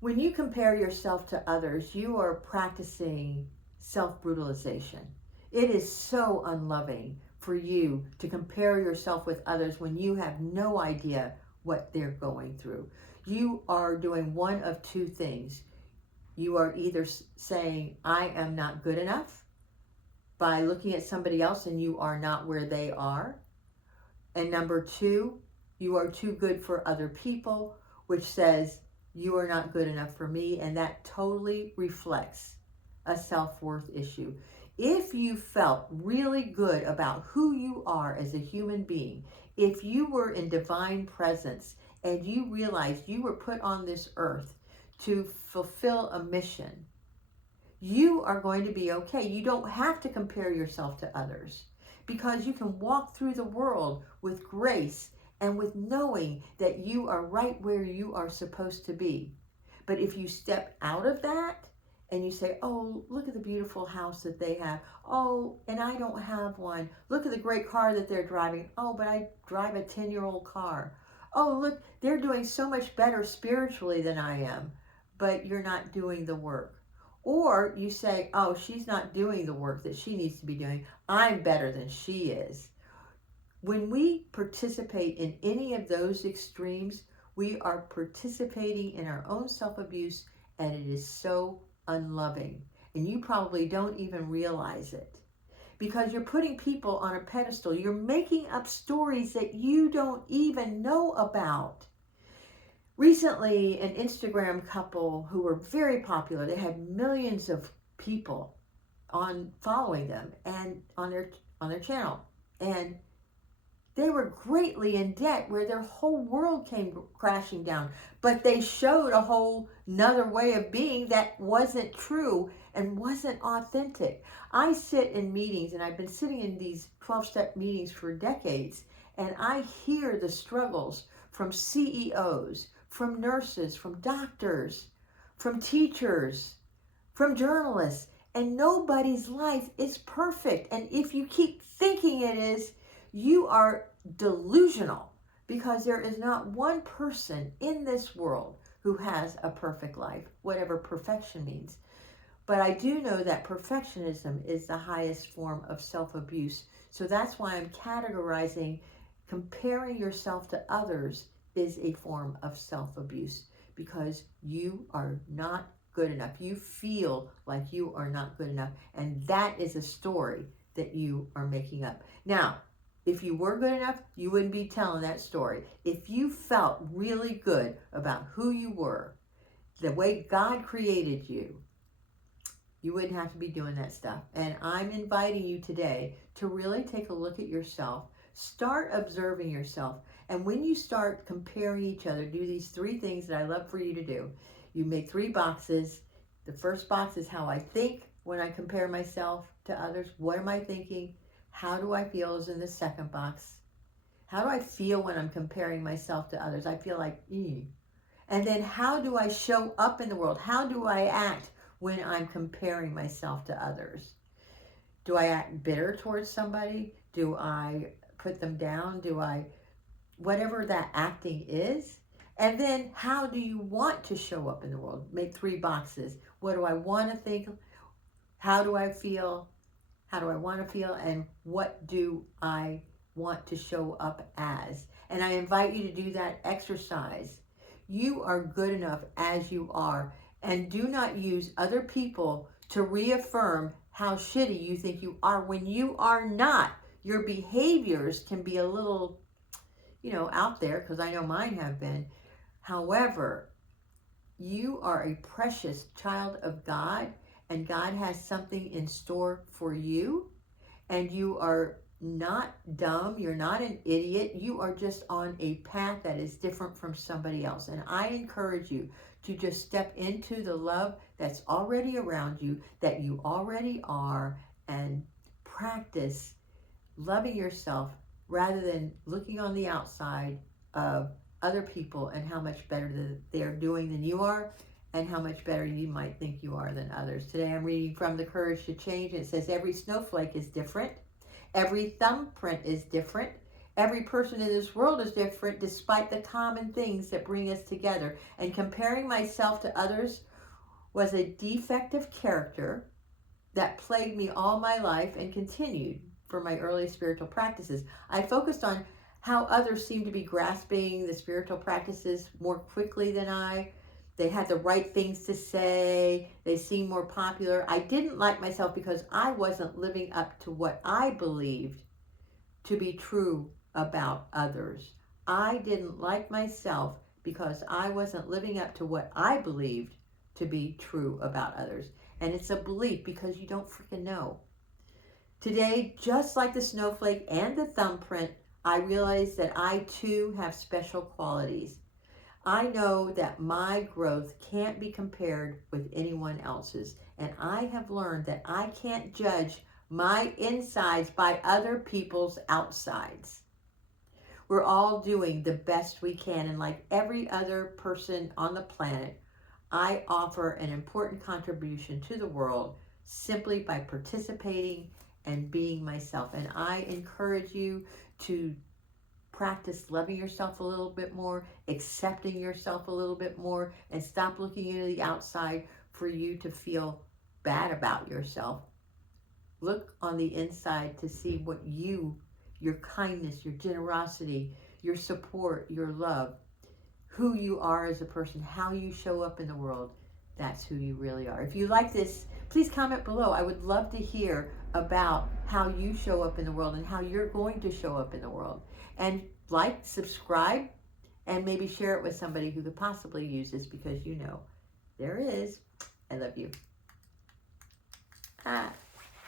When you compare yourself to others, you are practicing self-brutalization. It is so unloving for you to compare yourself with others when you have no idea what they're going through. You are doing one of two things. You are either saying, I am not good enough, by looking at somebody else and you are not where they are. And number two, you are too good for other people, which says you are not good enough for me. And that totally reflects a self-worth issue. If you felt really good about who you are as a human being, if you were in divine presence and you realized you were put on this earth to fulfill a mission, you are going to be okay. You don't have to compare yourself to others because you can walk through the world with grace and with knowing that you are right where you are supposed to be. But if you step out of that and you say, oh, look at the beautiful house that they have. Oh, and I don't have one. Look at the great car that they're driving. Oh, but I drive a 10-year-old car. Oh, look, they're doing so much better spiritually than I am. But you're not doing the work. Or you say, oh, she's not doing the work that she needs to be doing. I'm better than she is. When we participate in any of those extremes, we are participating in our own self-abuse, and it is so unloving. And you probably don't even realize it because you're putting people on a pedestal. You're making up stories that you don't even know about. Recently, an Instagram couple who were very popular, they had millions of people on following them and on their channel. And they were greatly in debt where their whole world came crashing down. But they showed a whole nother way of being that wasn't true and wasn't authentic. I sit in meetings, and I've been sitting in these 12-step meetings for decades, and I hear the struggles from CEOs, from nurses, from doctors, from teachers, from journalists, and nobody's life is perfect. And if you keep thinking it is, you are delusional, because there is not one person in this world who has a perfect life, whatever perfection means. But I do know that perfectionism is the highest form of self-abuse. So that's why I'm categorizing comparing yourself to others is a form of self-abuse, because you are not good enough. You feel like you are not good enough. And that is a story that you are making up. Now, if you were good enough, you wouldn't be telling that story. If you felt really good about who you were, the way God created you, you wouldn't have to be doing that stuff. And I'm inviting you today to really take a look at yourself. Start observing yourself. And when you start comparing each other, do these three things that I love for you to do. You make 3 boxes. The first box is how I think when I compare myself to others. What am I thinking? How do I feel is in the second box. How do I feel when I'm comparing myself to others? I feel like, And then how do I show up in the world? How do I act when I'm comparing myself to others? Do I act bitter towards somebody? Do I put them down? Do I, whatever that acting is? And then how do you want to show up in the world? Make 3 boxes. What do I want to think? How do I feel? How do I want to feel? And what do I want to show up as? And I invite you to do that exercise. You are good enough as you are. And do not use other people to reaffirm how shitty you think you are when you are not. Your behaviors can be a little, out there, because I know mine have been. However, you are a precious child of God, and God has something in store for you. And you are not dumb. You're not an idiot. You are just on a path that is different from somebody else. And I encourage you to just step into the love that's already around you, that you already are, and practice loving yourself rather than looking on the outside of other people and how much better they're doing than you are, and how much better you might think you are than others. Today I'm reading from The Courage to Change. It says, every snowflake is different. Every thumbprint is different. Every person in this world is different despite the common things that bring us together. And comparing myself to others was a defective character that plagued me all my life and continued for my early spiritual practices. I focused on how others seemed to be grasping the spiritual practices more quickly than I. They had the right things to say. They seemed more popular. I didn't like myself because I wasn't living up to what I believed to be true about others. I didn't like myself because I wasn't living up to what I believed to be true about others. And it's a belief because you don't freaking know. Today, just like the snowflake and the thumbprint, I realize that I too have special qualities. I know that my growth can't be compared with anyone else's, and I have learned that I can't judge my insides by other people's outsides. We're all doing the best we can, and like every other person on the planet, I offer an important contribution to the world simply by participating and being myself. And I encourage you to practice loving yourself a little bit more, accepting yourself a little bit more, and stop looking into the outside for you to feel bad about yourself. Look on the inside to see what your kindness, your generosity, your support, your love, who you are as a person, how you show up in the world. That's who you really are. If you like this, please comment below. I would love to hear about how you show up in the world and how you're going to show up in the world. And like, subscribe, and maybe share it with somebody who could possibly use this, because you know there is. I love you. Ah.